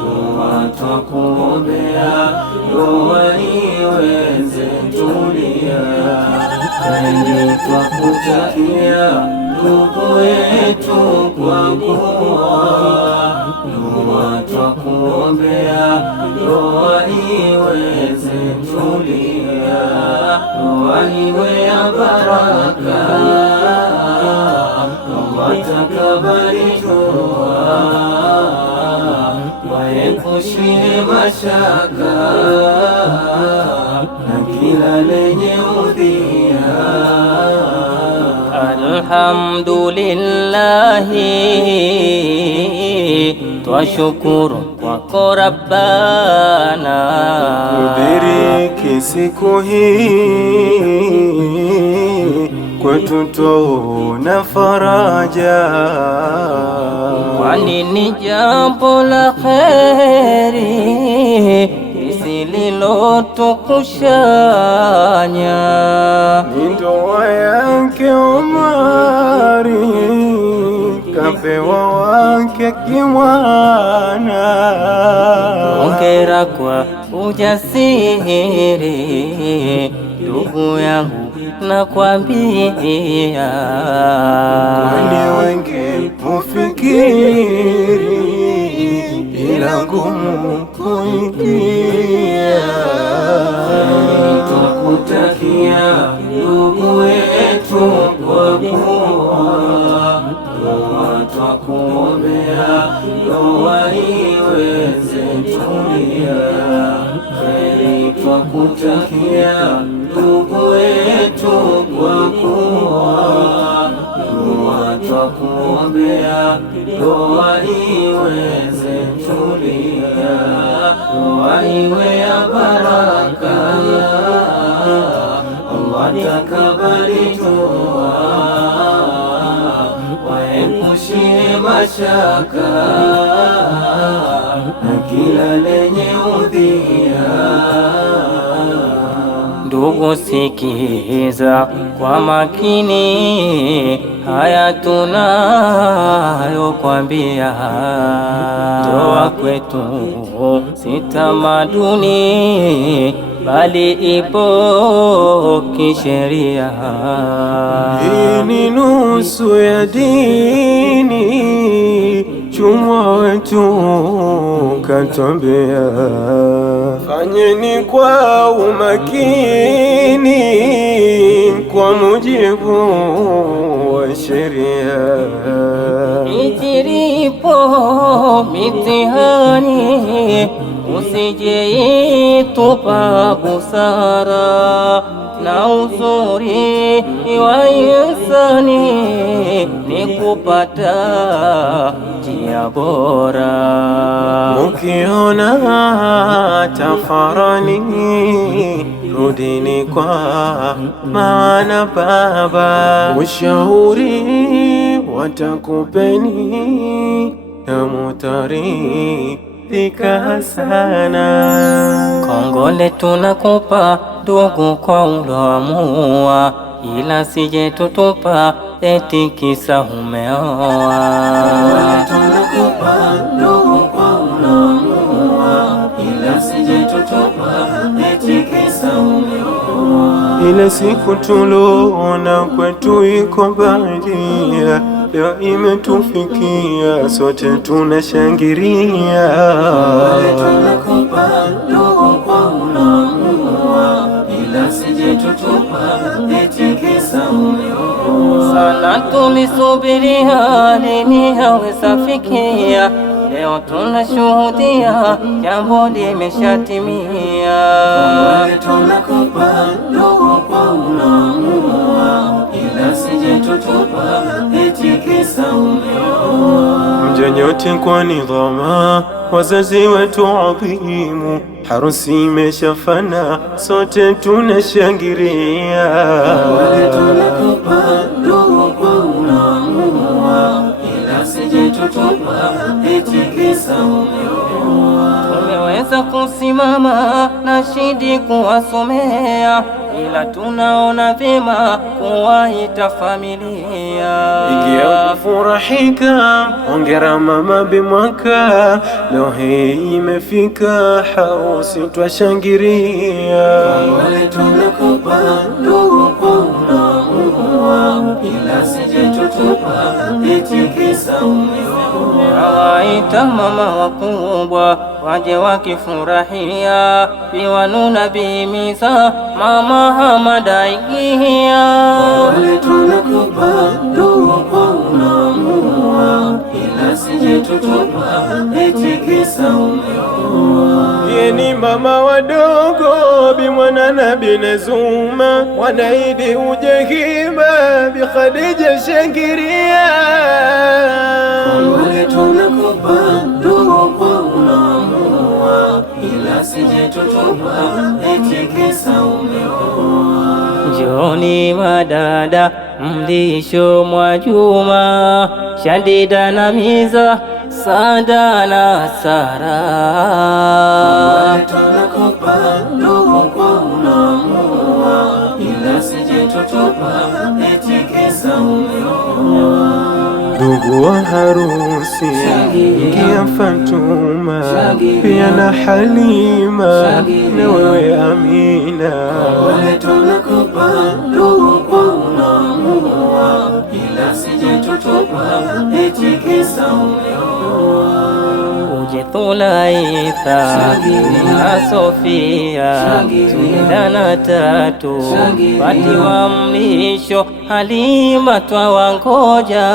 dua twakuombea, dua iweze tulia. Kheri twakutakia ndugu yetu, kwa kuwa dua twakuombea, dua iweze tulia. Dua iwe ya baraka, Allah takabali dua, waepushie mashaka na kila lenye udhia. Alhamdulillahi, twashukuru kwako Rabbana, kubariki siku hii kwetu twaona faraja, kwani ni jambo la kheri lisilotukushanya. Ni ndoa yake Omari, kapewa wake kimwana. Hongera kwa ujasiri ndugu yangu, nakwambia, kwani wengi hufikiri ila ngumu kuingia. Twakutakia ndugu yetu, kwa kuwa dua twakuombea, dua iweze tulia. Kheri twakutakia ndugu yetu, kwa kuwa dua twakuombea, dua iweze tulia. Dua iwe ya baraka, Allah takabali dua, waepushie mashaka na kila lenye udhia. Ndugu, sikiza kwa makini haya tunayokwambia. Ndoa kwetu si tamaduni, bali ipo kisheria. Hii ni nusu ya dini, chumwa wetu katwambia. Fanyeni kwa umakini, kwa mujibu wa sheria. Ijiripo mitihani, usijeitupa busara, na uzuri wa insani ni kupata njia bora. Ukiona tafarani, rudini kwa maana baba, ushauri watakupeni na mutaridhika sana. Kongole tunakupa ndugu kwa uloamua, ila sije tutupa eti kisa umeoa. Kongole tunakupa ndugu kwa uloamua, ila sije tutupa eti kisa umeoa. Ile siku tuloona kwetu iko badia, leo imetufikia, sote tunashangilia. Kongole tunakupa ndugu kwa uloamua, ila sije tutupa eti kisa umeoa. Sana tulisubiria lini yaweza fikia, leo tunashuhudia jambo limeshatimia. Kongole tunakupa ndugu kwa uloamua, ila sije tutupa eti kisa umeoa. Mja nyote kwa nidhama, wazazi wetu adhimu, harusi imeshafana, sote tunashangilia. Kongole tunakupa ndugu kwa uloamua, ila sije tutupa eti kisa umeoa. twaweza kusimama na shidi kuwasomea, ila tunaona vyema kuwaita familia. Ingia kufurahika, hongera mama bimwaka, leo hii imefika, harusi twashangiria. Wale tunakupa ndugu kwa unamuua, ila sije tutupa eti kisa umeoa. Hawaita mama wakubwa waje wakifurahia, biwanuna bimiza mama hamadaigia. Wale tunakupa ndugu kwa unamuua, ila sije tutupa eti kisa umeoa. Yeni mama wadogo bimwana na binezuma, wanaidi ujehima bi Khadija shangiria. Wale tunakupa ndugu kwa unamuua, ila sije tutupa eti kisa umeoa. Njoni madada mlisho mwa Juma, Shadida na Miza, Sada na Sara. Wale tunakupa ndugu kwa unamuua, ila sije tutupa eti kisa umeoa. Ndugu wa harusi ingia Fatuma, pia na Halima na wewe Amina. Wale tunakupa ndugu kwa unamuua, ila sije tutupa eti kisa umeoa. Uje Thulaitha na Sofia, Zuida na Tatu, Fatima mlisho, Halima twawangoja.